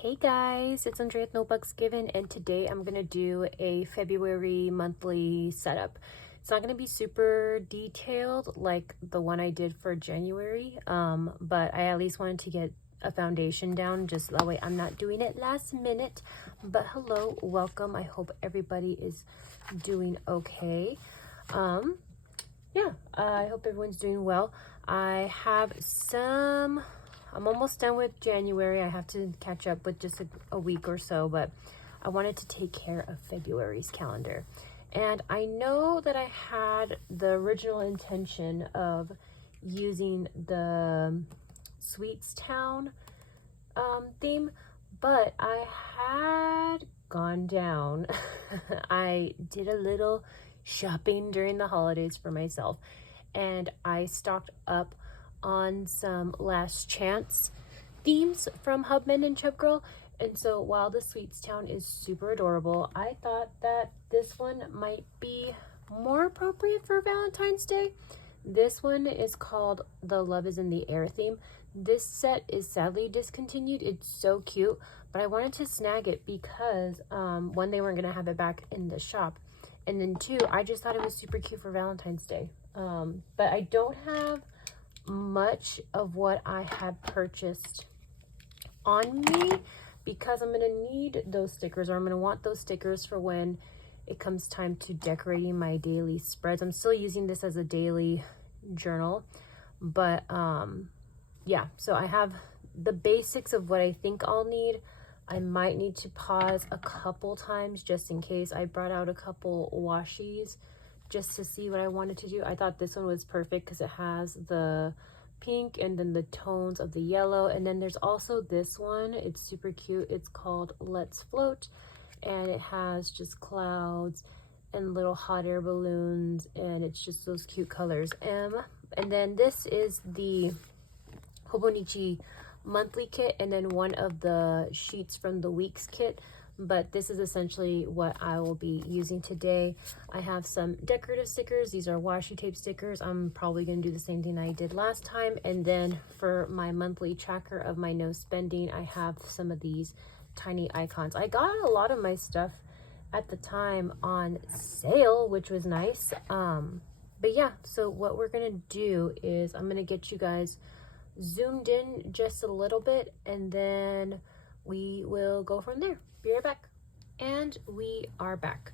Hey guys, it's Andrea with No Bugs Given, and today I'm gonna do a February monthly setup. It's not gonna be super detailed like the one I did for January, but I at least wanted to get a foundation down just that way I'm not doing it last minute. But hello, welcome. I hope everybody is doing okay. I hope everyone's doing well. I'm almost done with January. I have to catch up with just a week or so, but I wanted to take care of February's calendar. And I know that I had the original intention of using the Sweetstown theme, but I had gone down. I did a little shopping during the holidays for myself, and I stocked up on some last chance themes from Hubman and Chubgirl. And so while the Sweetstown is super adorable, I thought that this one might be more appropriate for Valentine's Day. This one is called the Love is in the Air theme. This set is sadly discontinued. It's so cute, but I wanted to snag it because one, they weren't gonna have it back in the shop, and then two, I just thought it was super cute for Valentine's Day. But I don't have much of what I had purchased on me because I'm gonna need those stickers, or I'm gonna want those stickers for when it comes time to decorating my daily spreads. I'm still using this as a daily journal, but yeah, so I have the basics of what I think I'll need. I might need to pause a couple times just in case. I brought out a couple washies just to see what I wanted to do. I thought this one was perfect because it has the pink and then the tones of the yellow. And then there's also this one. It's super cute. It's called Let's Float, and it has just clouds and little hot air balloons, and it's just those cute colors. And then this is the Hobonichi monthly kit, and then one of the sheets from the weeks kit. But this is essentially what I will be using today. I have some decorative stickers. These are washi tape stickers. I'm probably going to do the same thing I did last time. And then for my monthly tracker of my no spending, I have some of these tiny icons. I got a lot of my stuff at the time on sale, which was nice. But yeah, so what we're going to do is I'm going to get you guys zoomed in just a little bit, and then we will go from there. Be right back. And we are back.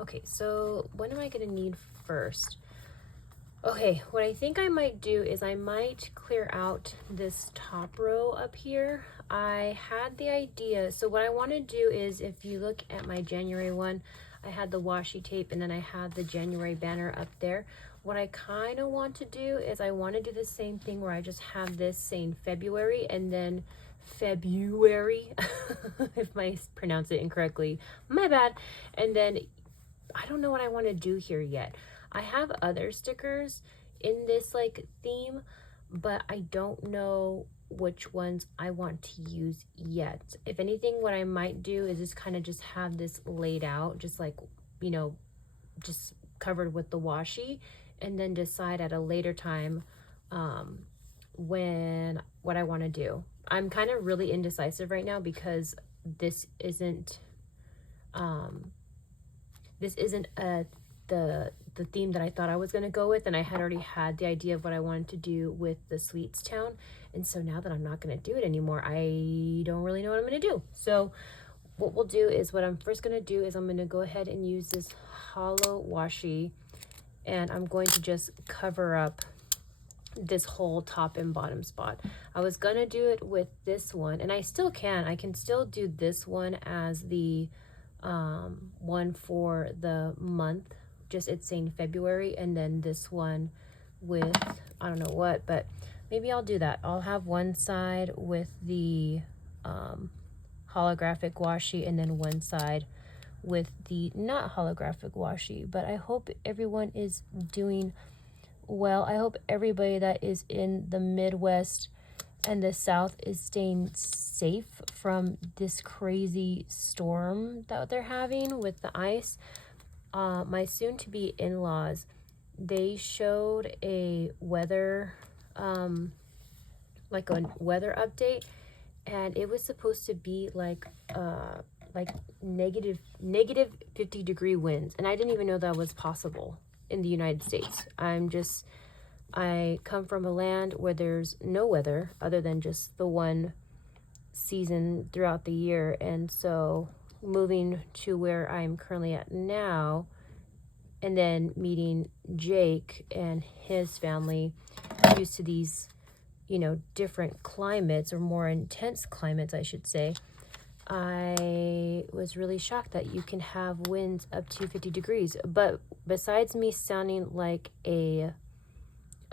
Okay, so what am I gonna need first? Okay, what I think I might do is I might clear out this top row up here. I had the idea, so what I want to do is, if you look at my January one, I had the washi tape and then I had the January banner up there. What I kind of want to do is I want to do the same thing where I just have this saying February and then February, if I pronounce it incorrectly, my bad. And then I don't know what I want to do here yet. I have other stickers in this like theme, but I don't know which ones I want to use yet. If anything, what I might do is just kind of just have this laid out, just like, you know, just covered with the washi, and then decide at a later time what I want to do. I'm kind of really indecisive right now because this isn't the theme that I thought I was going to go with, and I had already had the idea of what I wanted to do with the Sweetstown. And so now that I'm not going to do it anymore, I don't really know what I'm going to do. So what we'll do is, what I'm first going to do is I'm going to go ahead and use this hollow washi, and I'm going to just cover up this whole top and bottom spot. I was gonna do it with this one, and I still can. I can still do this one as the one for the month, just it's saying February, and then this one with I don't know what, but maybe I'll do that. I'll have one side with the holographic washi, and then one side with the not holographic washi. But I hope everyone is doing well. I hope everybody that is in the Midwest and the South is staying safe from this crazy storm that they're having with the ice. My soon-to-be in-laws, they showed a weather, like a weather update, and it was supposed to be like negative 50-degree winds, and I didn't even know that was possible in the United States. I come from a land where there's no weather other than just the one season throughout the year, and so moving to where I'm currently at now, and then meeting Jake and his family, used to these, different climates, or more intense climates, I should say, I was really shocked that you can have winds up to 50 degrees. But besides me sounding like a,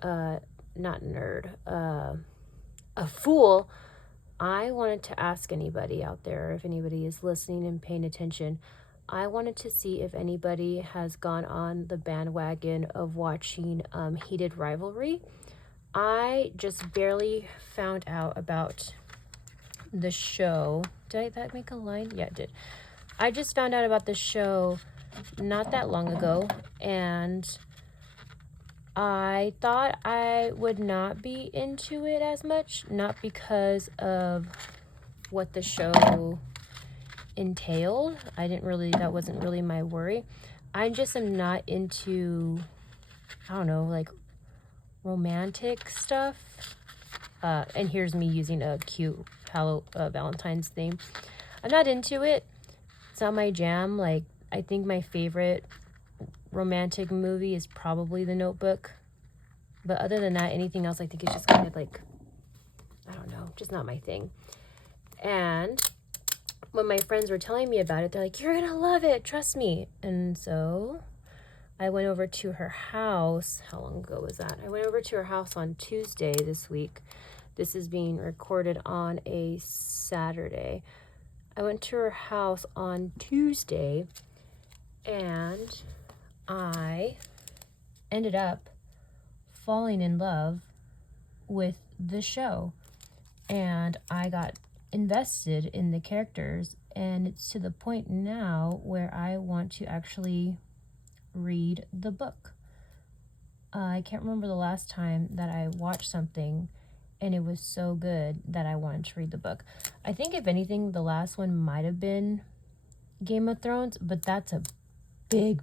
not nerd, a fool, I wanted to ask anybody out there, if anybody is listening and paying attention, I wanted to see if anybody has gone on the bandwagon of watching Heated Rivalry. I just barely found out about the show. Did that make a line? Yeah, it did. I just found out about the show not that long ago, and I thought I would not be into it as much, not because of what the show entailed. That wasn't really my worry. I just am not into, I don't know, like romantic stuff. And here's me using a cute Valentine's theme. I'm not into it. It's not my jam. Like, I think my favorite romantic movie is probably The Notebook. But other than that, anything else, I think it's just kind of like, I don't know, just not my thing. And when my friends were telling me about it, they're like, you're gonna love it, trust me. And so I went over to her house. How long ago was that? I went over to her house on Tuesday this week. This is being recorded on a Saturday. I went to her house on Tuesday, and I ended up falling in love with the show. And I got invested in the characters, and it's to the point now where I want to actually read the book. I can't remember the last time that I watched something and it was so good that I wanted to read the book. I think, if anything, the last one might have been Game of Thrones, but that's a big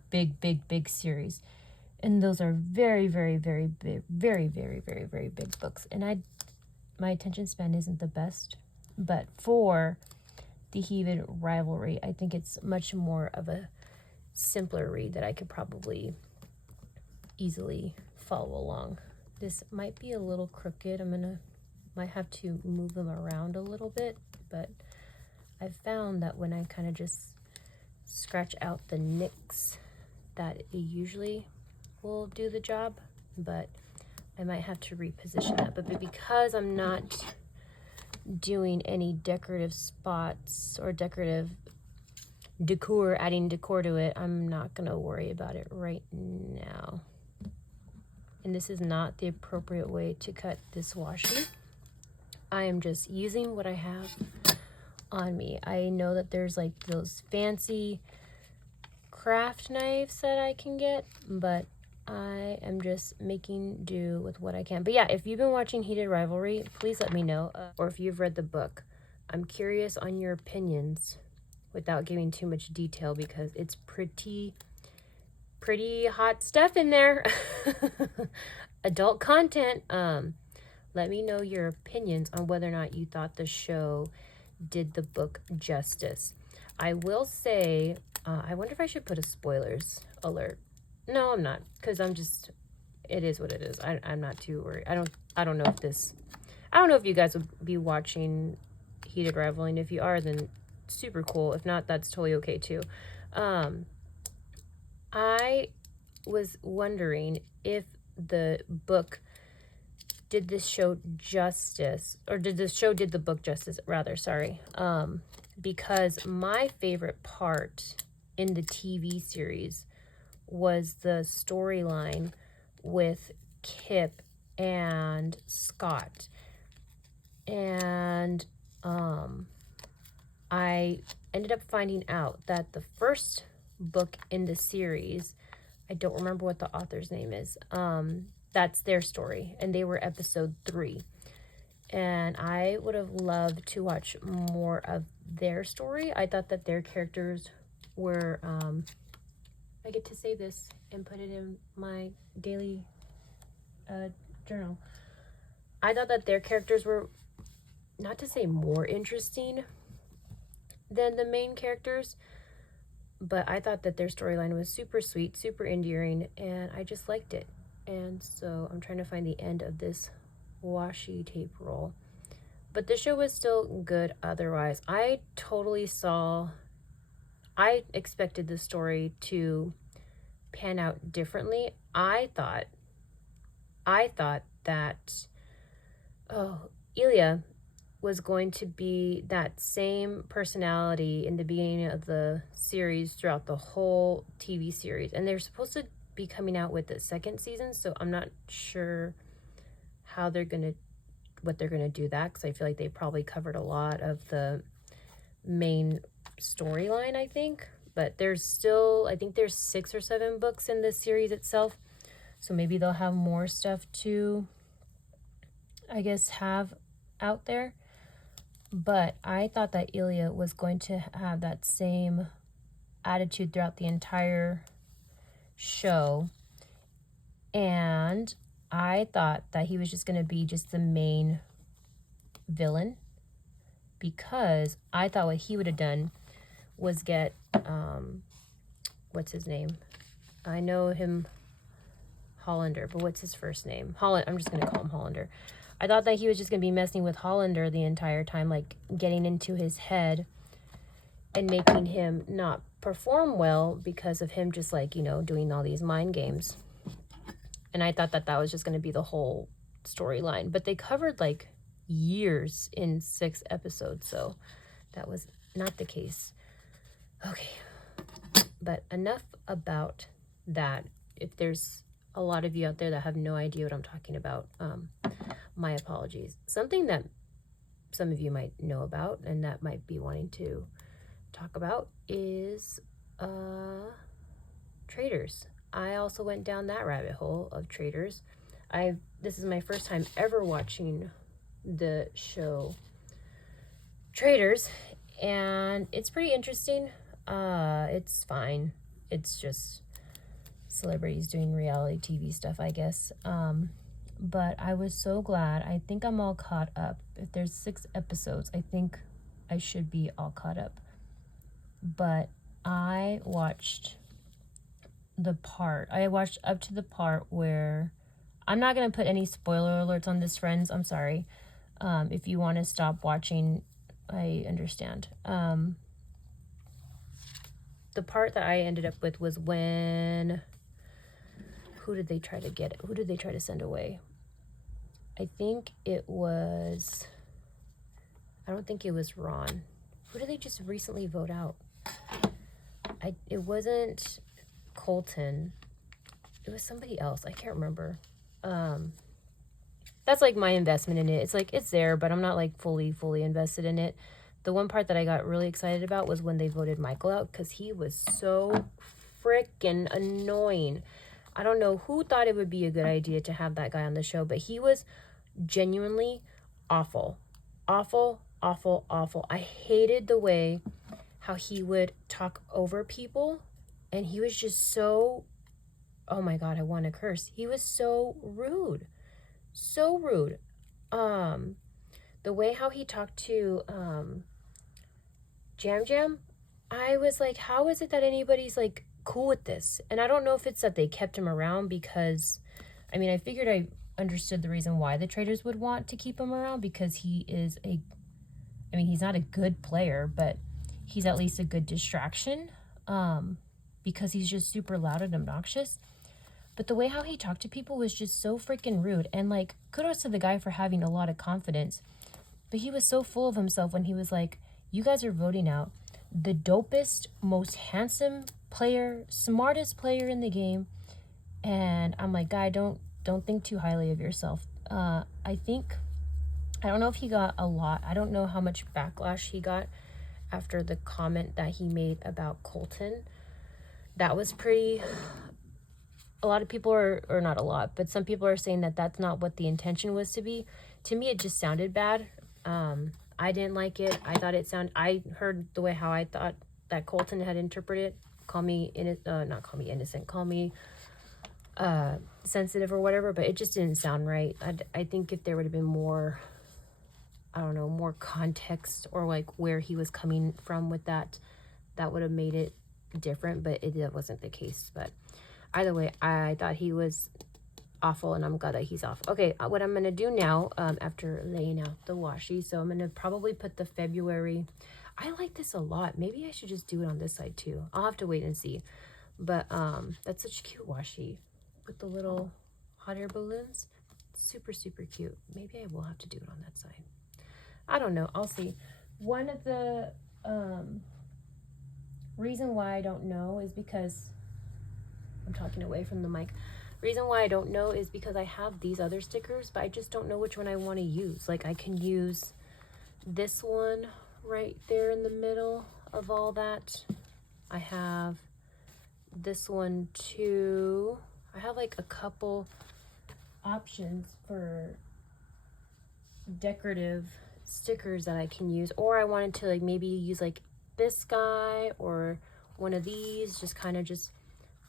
series. And those are very, very, very big, very, very, very, very big books. And my attention span isn't the best. But for the Heated Rivalry, I think it's much more of a simpler read that I could probably easily follow along. This might be a little crooked. Might have to move them around a little bit, but I've found that when I kind of just scratch out the nicks, that it usually will do the job, but I might have to reposition that. But because I'm not doing any decorative spots or decorative decor, adding decor to it, I'm not gonna worry about it right now. And this is not the appropriate way to cut this washi. I am just using what I have on me. I know that there's like those fancy craft knives that I can get, but I am just making do with what I can. But yeah, if you've been watching Heated Rivalry, please let me know. Or if you've read the book, I'm curious on your opinions without giving too much detail, because it's pretty hot stuff in there. Adult content. Let me know your opinions on whether or not you thought the show did the book justice. I will say, I wonder if I should put a spoilers alert. No, I'm not, because it is what it is. I'm not too worried. I don't know if you guys would be watching Heated Rivalry, and if you are, then super cool. If not, that's totally okay too. I was wondering if the book did this show justice, or did the book justice, rather, sorry. Because my favorite part in the TV series was the storyline with Kip and Scott. And I ended up finding out that the first book in the series, I don't remember what the author's name is, that's their story, and they were episode 3. and I would have loved to watch more of their story. I thought that their characters were, I get to say this and put it in my daily journal. I thought that their characters were, not to say more interesting than the main characters, but I thought that their storyline was super sweet, super endearing, and I just liked it. And so I'm trying to find the end of this washi tape roll. But the show was still good otherwise. I expected the story to pan out differently. I thought that Ilya was going to be that same personality in the beginning of the series throughout the whole TV series. And they're supposed to be coming out with the second season, so I'm not sure how what they're gonna do that, because I feel like they probably covered a lot of the main storyline, I think. But there's still, I think there's 6 or 7 books in this series itself, so maybe they'll have more stuff to, I guess, have out there. But I thought that Ilya was going to have that same attitude throughout the entire show, and I thought that he was just going to be just the main villain, because I thought what he would have done was get what's his name? I know him, Hollander, but what's his first name? Holland. I'm just going to call him Hollander. I thought that he was just going to be messing with Hollander the entire time, like getting into his head and making him not perform well because of him just like, doing all these mind games. And I thought that was just going to be the whole storyline. But they covered like years in 6 episodes, so that was not the case. Okay, but enough about that. If there's a lot of you out there that have no idea what I'm talking about, my apologies. Something that some of you might know about and that might be wanting to talk about is Traitors. I also went down that rabbit hole of Traitors. This is my first time ever watching the show Traitors, and it's pretty interesting. It's fine. It's just celebrities doing reality TV stuff, I guess. But I was so glad. I think I'm all caught up. If there's 6 episodes, I think I should be all caught up. But I watched up to the part where, I'm not going to put any spoiler alerts on this, friends. I'm sorry. If you want to stop watching, I understand. The part that I ended up with was when, who did they try to send away? I don't think it was Ron. Who did they just recently vote out? It wasn't Colton. It was somebody else. I can't remember. That's like my investment in it. It's like, it's there, but I'm not like fully invested in it. The one part that I got really excited about was when they voted Michael out, because he was so freaking annoying. I don't know who thought it would be a good idea to have that guy on the show, but he was genuinely awful. Awful, awful, awful. I hated the way how he would talk over people, and he was just so, oh my God, I want to curse. He was so rude. So rude. The way how he talked to Jam Jam, I was like, how is it that anybody's like cool with this? And I don't know if it's that they kept him around because, I figured I understood the reason why the Traitors would want to keep him around, because he is he's not a good player, but he's at least a good distraction, because he's just super loud and obnoxious. But the way how he talked to people was just so freaking rude. And like, kudos to the guy for having a lot of confidence. But he was so full of himself when he was like, you guys are voting out the dopest, most handsome player, smartest player in the game. And I'm like, guy, don't think too highly of yourself. I don't know if he got a lot. I don't know how much backlash he got after the comment that he made about Colton. That was pretty... A lot of people are, or not a lot, but some people are saying that that's not what the intention was to be. to me, it just sounded bad. I didn't like it. I heard the way how I thought that Colton had interpreted. Not call me innocent, call me sensitive or whatever, but it just didn't sound right. I think if there would have been more, I don't know, more context or like where he was coming from with that would have made it different, but that wasn't the case. But either way, I thought he was awful, and I'm glad that he's off. Okay, what I'm gonna do now, after laying out the washi, so I'm gonna probably put the February. I like this a lot. Maybe I should just do it on this side too. I'll have to wait and see. But that's such cute washi with the little hot air balloons. Super, super cute. Maybe I will have to do it on that side. I don't know. I'll see. One of the reason why I don't know is because I'm talking away from the mic. Reason why I don't know is because I have these other stickers, but I just don't know which one I want to use. Like, I can use this one right there in the middle of all that. I have this one too. I have like a couple options for decorative stickers that I can use, or I wanted to like maybe use like this guy or one of these, just kind of just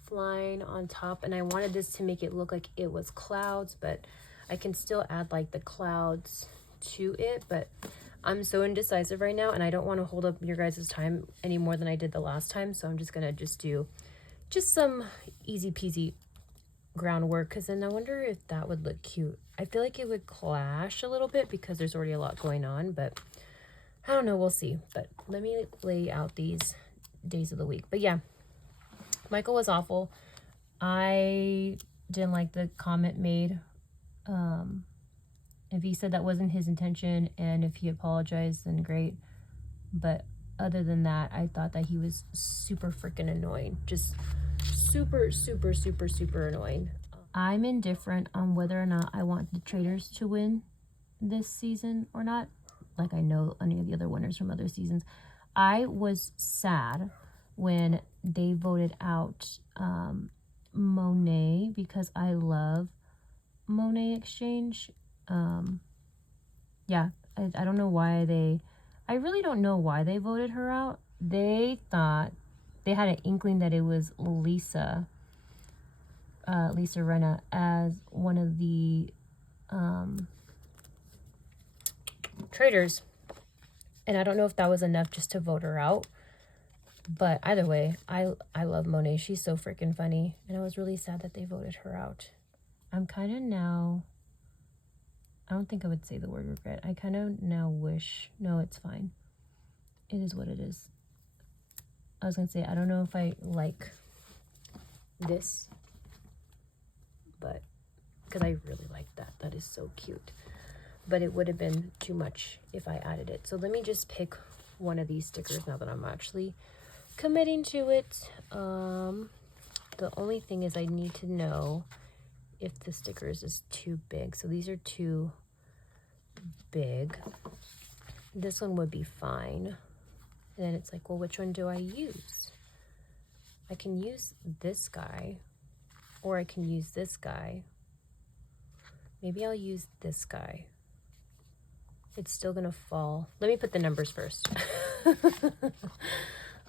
flying on top. And I wanted this to make it look like it was clouds, but I can still add like the clouds to it. But I'm so indecisive right now, and I don't want to hold up your guys' time any more than I did the last time, so I'm just gonna do some easy peasy groundwork, because then I wonder if that would look cute. I feel like it would clash a little bit because there's already a lot going on, but I don't know, we'll see. But let me lay out these days of the week. But yeah, Michael was awful. I didn't like the comment made. If he said that wasn't his intention, and if he apologized, then great. But other than that, I thought that he was super freaking annoying. Just super, super, super, super annoying. I'm indifferent on whether or not I want the traders to win this season or not. Like, I know any of the other winners from other seasons. I was sad when they voted out Monet, because I love Monet Exchange. Yeah, I don't know why I really don't know why they voted her out. They thought, they had an inkling that it was Lisa Rinna as one of the traders. And I don't know if that was enough just to vote her out. But either way, I love Monet. She's so freaking funny. And I was really sad that they voted her out. I'm kind of now, I don't think I would say the word regret. I kind of now wish, no, it's fine. It is what it is. I was going to say, I don't know if I like this, but because I really like that. That is so cute. But it would have been too much if I added it. So let me just pick one of these stickers now that I'm actually committing to it. The only thing is I need to know if the stickers is too big. So these are too big. This one would be fine. And then it's like, well, which one do I use? I can use this guy, or I can use this guy. Maybe I'll use this guy. It's still gonna fall. Let me put the numbers first.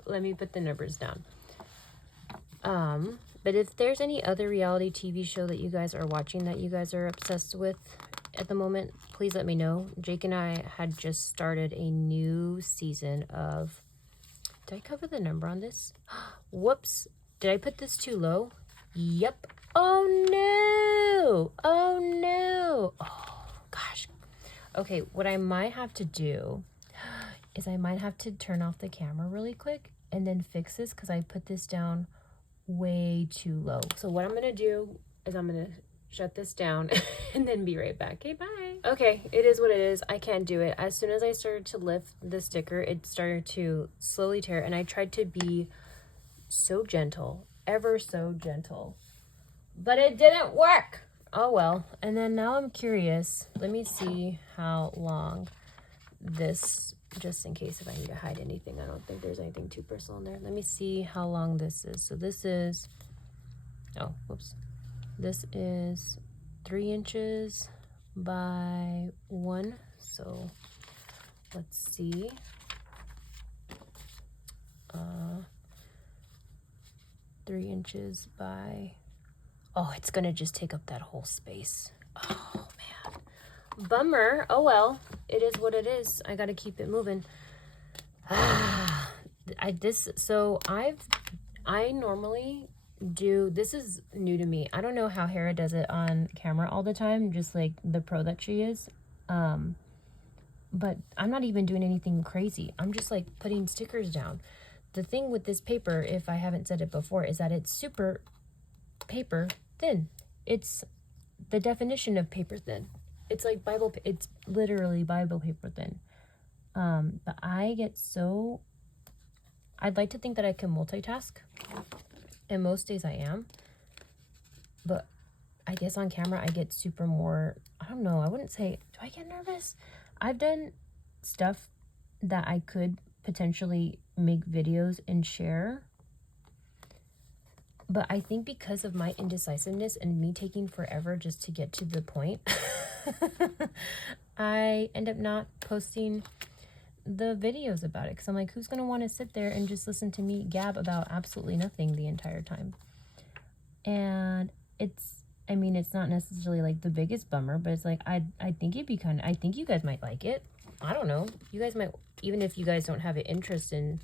Let me put the numbers down. But if there's any other reality TV show that you guys are watching that you guys are obsessed with at the moment, please let me know. Jake and I had just started a new season of... Did I cover the number on this? Whoops. Did I put this too low? Yep. Oh no. Oh no. Oh gosh. Okay, what I might have to do is I might have to turn off the camera really quick and then fix this, because I put this down way too low. So what I'm gonna do is I'm gonna shut this down and then be right back. Okay, bye. Okay, it is what it is. I can't do it. As soon as I started to lift the sticker, it started to slowly tear, and I tried to be so gentle, ever so gentle, but it didn't work. Oh well. And then now I'm curious. Let me see how long this, just in case if I need to hide anything. I don't think there's anything too personal in there. Let me see how long this is. So this is, oh, whoops. This is 3 inches by 1. So let's see. 3 inches by, oh, it's gonna just take up that whole space. Oh man, bummer. Oh well, it is what it is. I gotta keep it moving. I normally do, this is new to me. I don't know how Hera does it on camera all the time, just like the pro that she is. But I'm not even doing anything crazy. I'm just like putting stickers down. The thing with this paper, if I haven't said it before, is that it's super paper thin. It's the definition of paper thin. It's like it's literally Bible paper thin. But I'd like to think that I can multitask, and most days I am, but I guess on camera I get super more, I don't know, I wouldn't say, do I get nervous? I've done stuff that I could potentially make videos and share, but I think because of my indecisiveness and me taking forever just to get to the point, I end up not posting the videos about it, because I'm like, who's gonna want to sit there and just listen to me gab about absolutely nothing the entire time? And it's not necessarily like the biggest bummer, but it's like I think it'd be I think you guys might like it. I don't know, you guys might, even if you guys don't have an interest in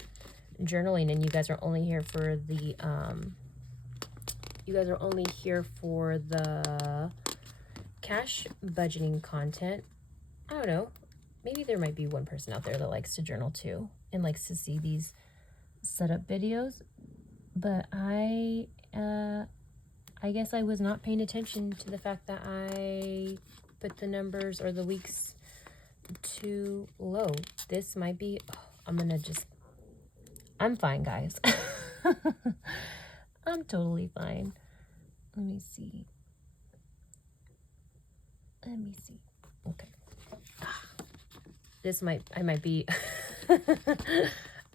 journaling and you guys are only here for the cash budgeting content. I don't know, maybe there might be one person out there that likes to journal too and likes to see these setup videos, but I guess I was not paying attention to the fact that I put the numbers or the weeks too low. This might be, I'm fine, guys. I'm totally fine. Let me see. Okay. I might be,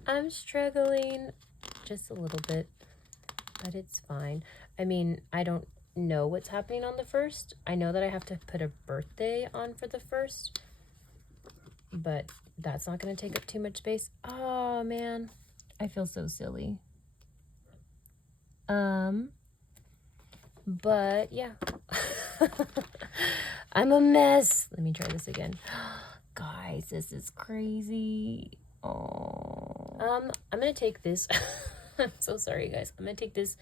I'm struggling just a little bit, but it's fine. I mean, I don't know what's happening on the 1st. I know that I have to put a birthday on for the 1st, but that's not going to take up too much space. Oh man, I feel so silly. But yeah. I'm a mess. Let me try this again. Guys, this is crazy. Oh. I'm gonna take this. I'm so sorry, guys. I'm gonna take this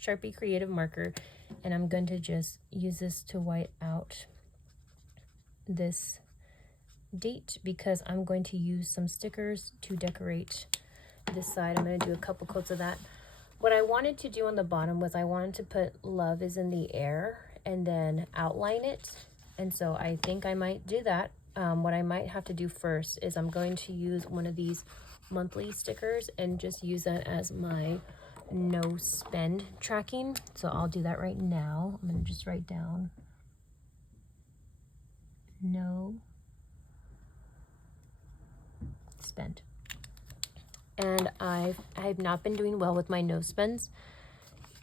Sharpie Creative marker, and I'm going to just use this to white out this date, because I'm going to use some stickers to decorate this side. I'm going to do a couple coats of that. What I wanted to do on the bottom was I wanted to put "Love is in the air" and then outline it, and so I think I might do that. What I might have to do first is I'm going to use one of these monthly stickers and just use that as my no spend tracking. So I'll do that right now. I'm going to just write down no spend. And I've not been doing well with my no spends.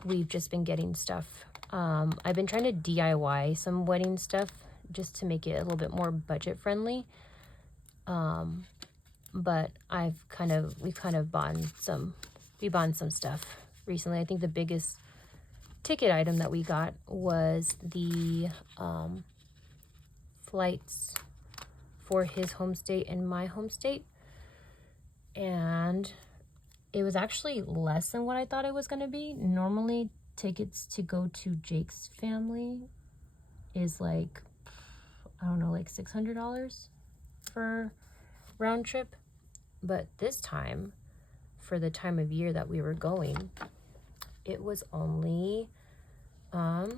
We've just been getting stuff. I've been trying to DIY some wedding stuff just to make it a little bit more budget friendly. But we've kind of bought some stuff recently. I think the biggest ticket item that we got was the flights for his home state and my home state. And it was actually less than what I thought it was going to be. Normally, tickets to go to Jake's family is like, I don't know, like $600 for round trip. But this time, for the time of year that we were going, it was only like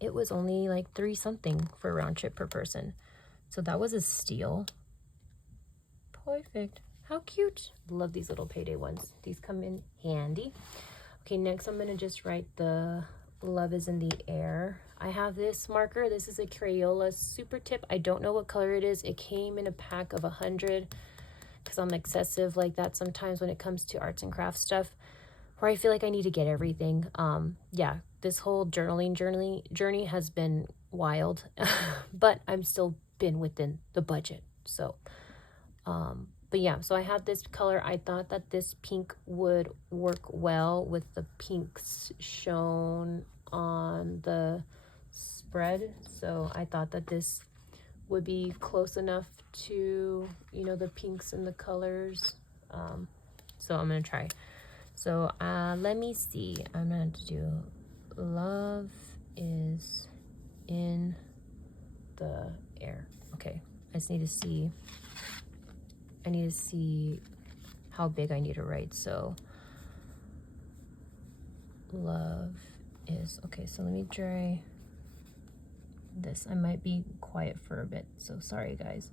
$3 something for a round trip per person. So that was a steal. Perfect. How cute. Love these little payday ones. These come in handy. Okay, next I'm going to just write the "Love is in the air." I have this marker. This is a Crayola Super Tip. I don't know what color it is. It came in a pack of 100 because I'm excessive like that sometimes when it comes to arts and crafts stuff, where I feel like I need to get everything. Yeah, this whole journaling journey has been wild, but I'm still been within the budget. So, but yeah, so I had this color. I thought that this pink would work well with the pinks shown on the spread. So I thought that this would be close enough to, you know, the pinks and the colors. So I'm gonna try. So let me see. I'm gonna do love is in the air. Okay, I just need to see. I need to see how big I need to write. So love is, okay, so let me try this. I might be quiet for a bit, so sorry guys.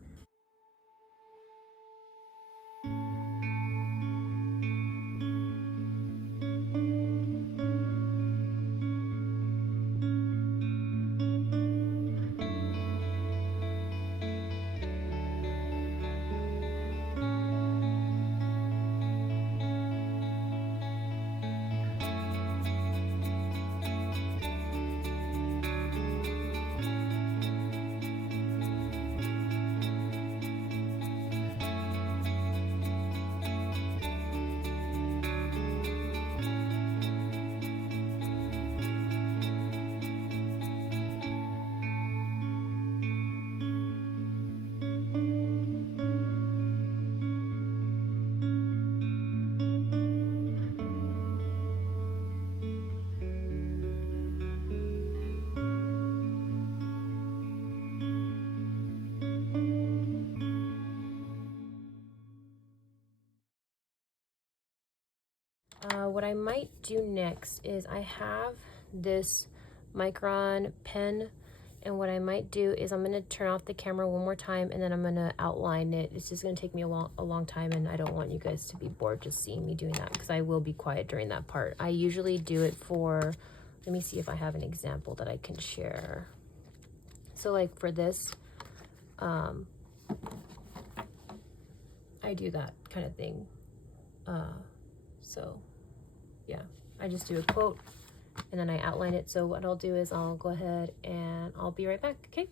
What I might do next is I have this micron pen, and what I might do is I'm going to turn off the camera one more time, and then I'm going to outline it. It's just going to take me a long time, and I don't want you guys to be bored just seeing me doing that, because I will be quiet during that part. I usually do it for, let me see if I have an example that I can share. So like for this, I do that kind of thing. So yeah, I just do a quote and then I outline it. So what I'll do is I'll go ahead and I'll be right back, okay?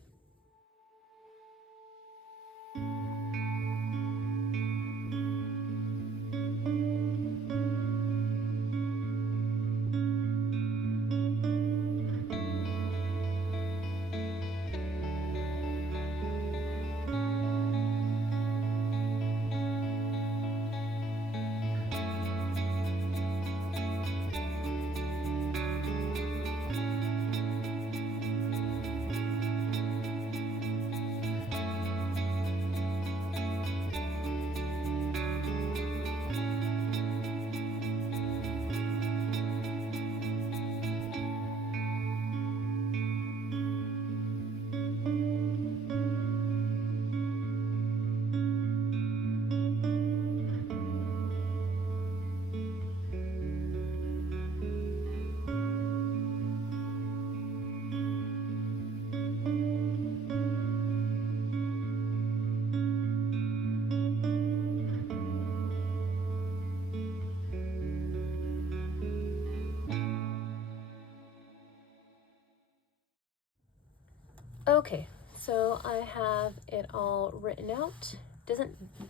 Okay, so I have it all written out.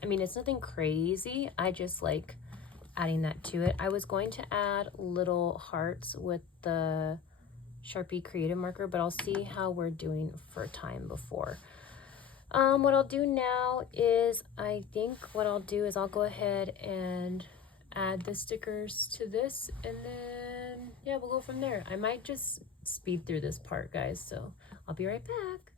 I mean, it's nothing crazy. I just like adding that to it. I was going to add little hearts with the Sharpie Creative Marker, but I'll see how we're doing for time before. What I'll do now is, I think what I'll do is I'll go ahead and add the stickers to this, and then yeah, we'll go from there. I might just speed through this part, guys, so I'll be right back.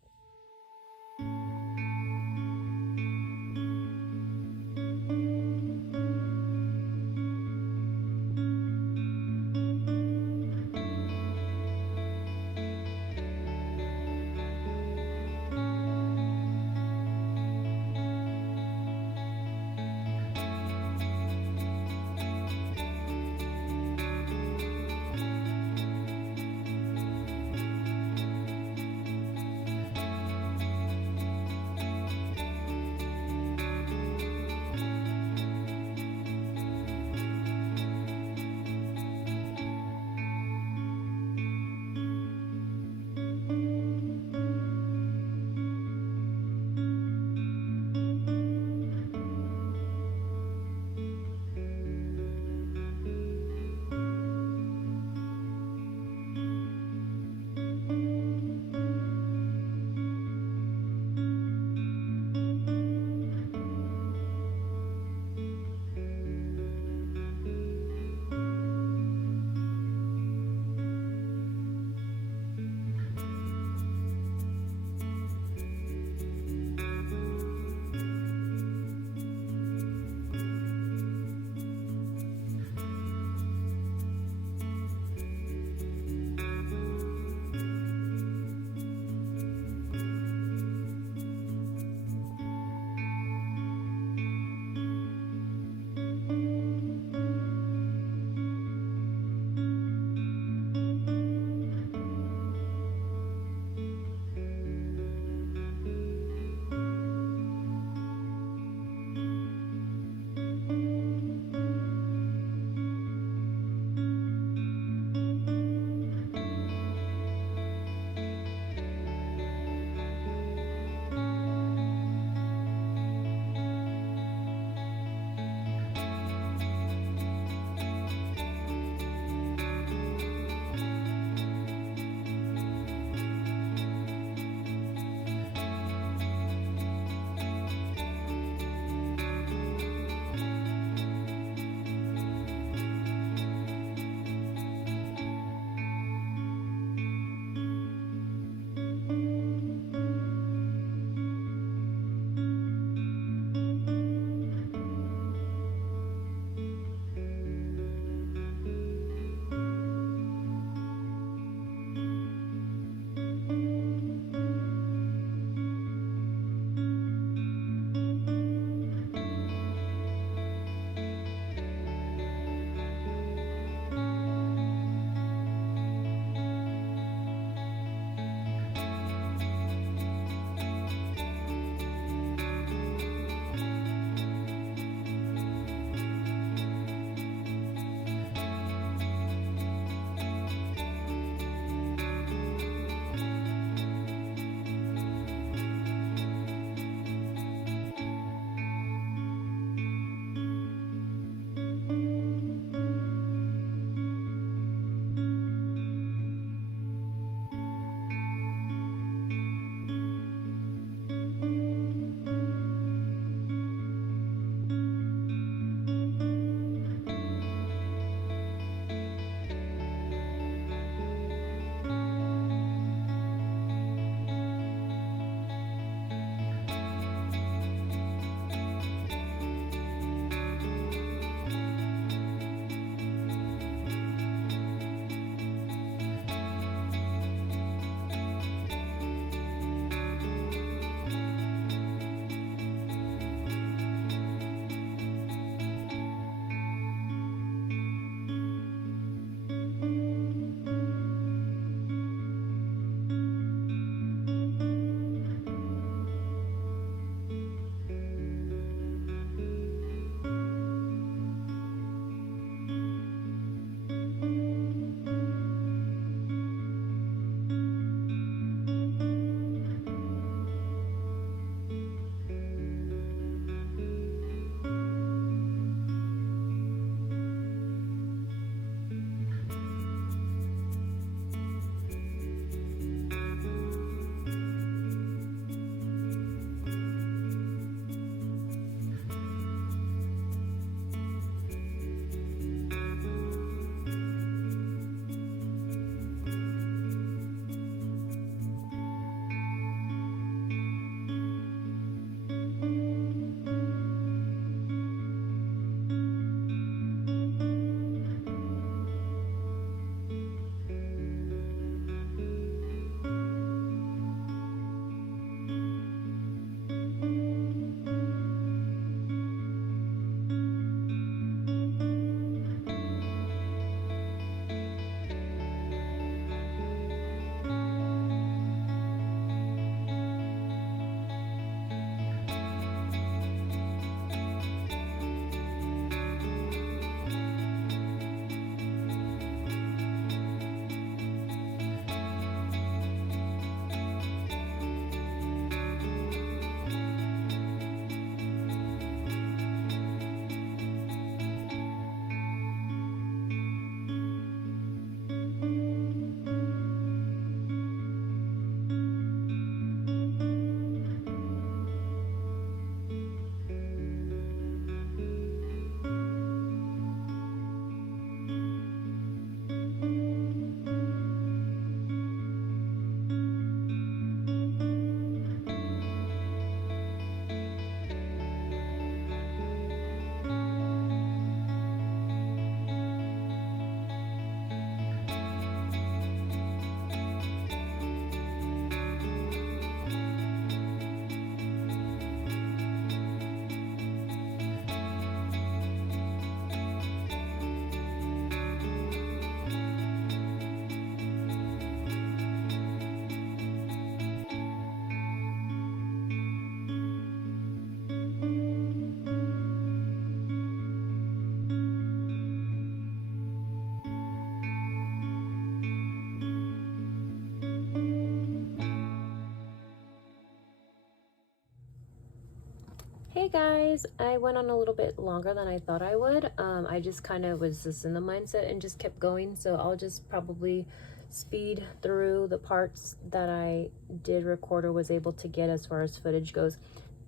Hey guys, I went on a little bit longer than I thought I would. I just kind of was just in the mindset and just kept going, so I'll just probably speed through the parts that I did record or was able to get as far as footage goes.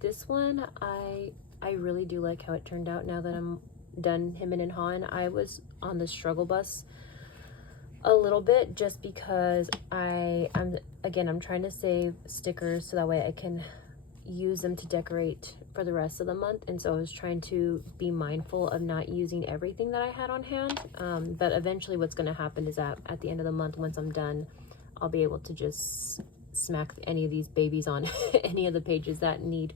This one, I really do like how it turned out now that I'm done hemming and hawing. I was on the struggle bus a little bit just because I'm trying to save stickers so that way I can use them to decorate for the rest of the month, and so I was trying to be mindful of not using everything that I had on hand, but eventually what's going to happen is that at the end of the month, once I'm done, I'll be able to just smack any of these babies on any of the pages that need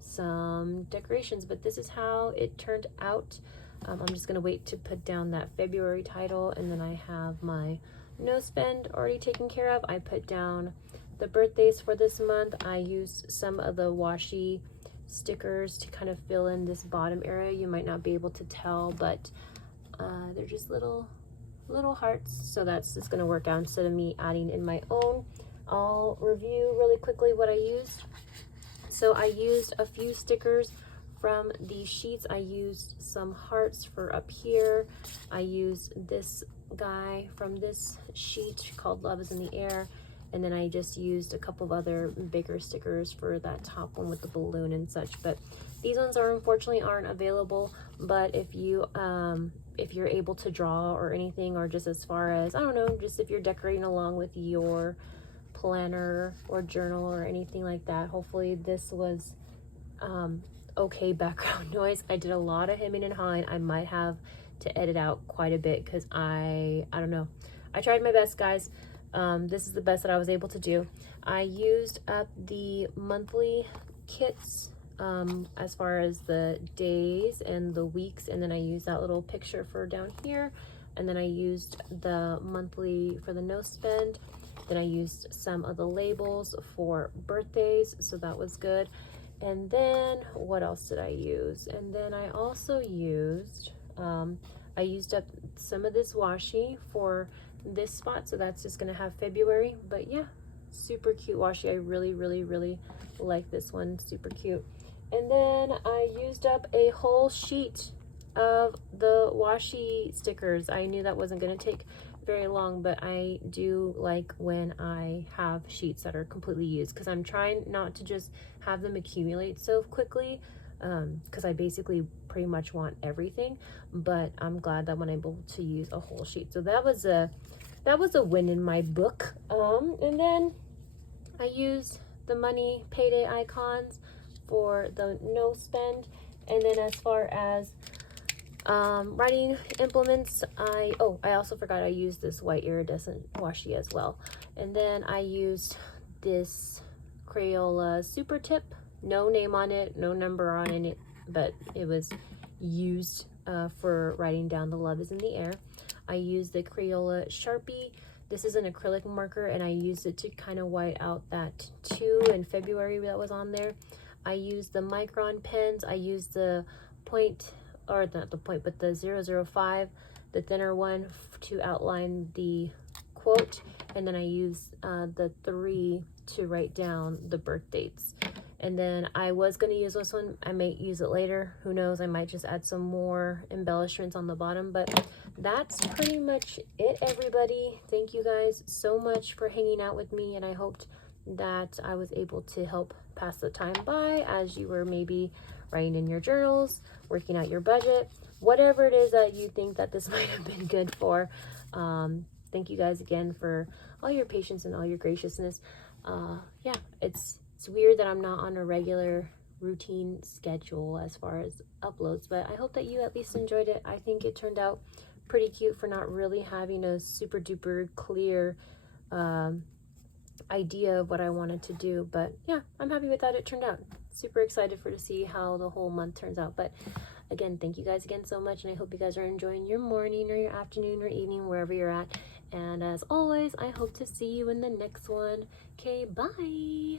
some decorations. But this is how it turned out. I'm just going to wait to put down that February title, and then I have my no spend already taken care of. I put down the birthdays for this month. I used some of the washi stickers to kind of fill in this bottom area. You might not be able to tell, but they're just little hearts, so that's just going to work out instead of me adding in my own. I'll review really quickly what I used. So I used a few stickers from these sheets. I used some hearts for up here. I used this guy from this sheet called Love is in the Air. And then I just used a couple of other bigger stickers for that top one with the balloon and such. But these ones unfortunately aren't available. But if you're able to draw or anything, or just as far as, I don't know, just if you're decorating along with your planner or journal or anything like that, hopefully this was okay background noise. I did a lot of hemming and hawing. I might have to edit out quite a bit because I don't know. I tried my best, guys. This is the best that I was able to do. I used up the monthly kits as far as the days and the weeks, and then I used that little picture for down here, and then I used the monthly for the no spend. Then I used some of the labels for birthdays, so that was good. And then what else did I use? And then I also used I used up some of this washi for this spot, so that's just gonna have February. But yeah, super cute washi. I really like this one. Super cute. And then I used up a whole sheet of the washi stickers. I knew that wasn't gonna take very long, but I do like when I have sheets that are completely used, because I'm trying not to just have them accumulate so quickly, because I basically pretty much want everything. But I'm glad that I'm able to use a whole sheet, so that was a win in my book. And then I used the money payday icons for the no spend. And then as far as writing implements, I also forgot I used this white iridescent washi as well. And then I used this Crayola super tip, no name on it, no number on it, but it was used for writing down the love is in the air. I used the Crayola Sharpie. This is an acrylic marker, and I used it to kind of white out that 2 in February that was on there. I used the Micron pens. I used the the 005, the thinner one, to outline the quote. And then I used the 3 to write down the birth dates. And then I was going to use this one. I may use it later. Who knows? I might just add some more embellishments on the bottom. But that's pretty much it, everybody. Thank you guys so much for hanging out with me. And I hoped that I was able to help pass the time by as you were maybe writing in your journals, working out your budget, whatever it is that you think that this might have been good for. Thank you guys again for all your patience and all your graciousness. Yeah, it's weird that I'm not on a regular routine schedule as far as uploads, but I hope that you at least enjoyed it. I think it turned out pretty cute for not really having a super duper clear idea of what I wanted to do. But yeah, I'm happy with that. It turned out super excited to see how the whole month turns out. But again, thank you guys again so much, and I hope you guys are enjoying your morning or your afternoon or evening, wherever you're at. And as always, I hope to see you in the next one. Okay, bye.